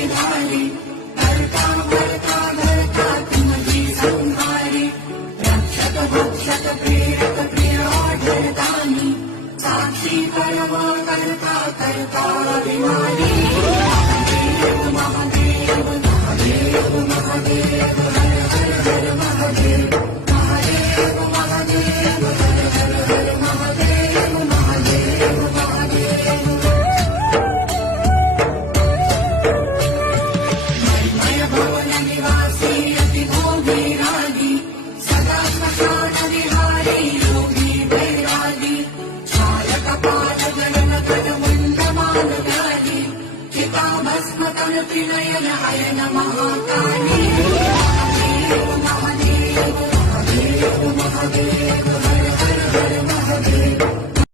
विधारी करता भरता धरता तुमजी संहारी रक्षक भक्षक प्रेरक प्रिय आढळतानी साक्षी परम करता करता विनारी महादेव महादेव महादेव महादेव हर हर हर महादेव महादेव महादेव हर हर हर महादेव महादेव महादेव मय भवन निवासी अति भोगी रागी सदा स्मशान विहारी योगी वैरागी छाय कपाल गगन गण मुंड मान व्याधी चिता भस्म तन त्रिनयन अयन महाकाली महादेव महादेव महादेव महादेव हर हर हर महादेव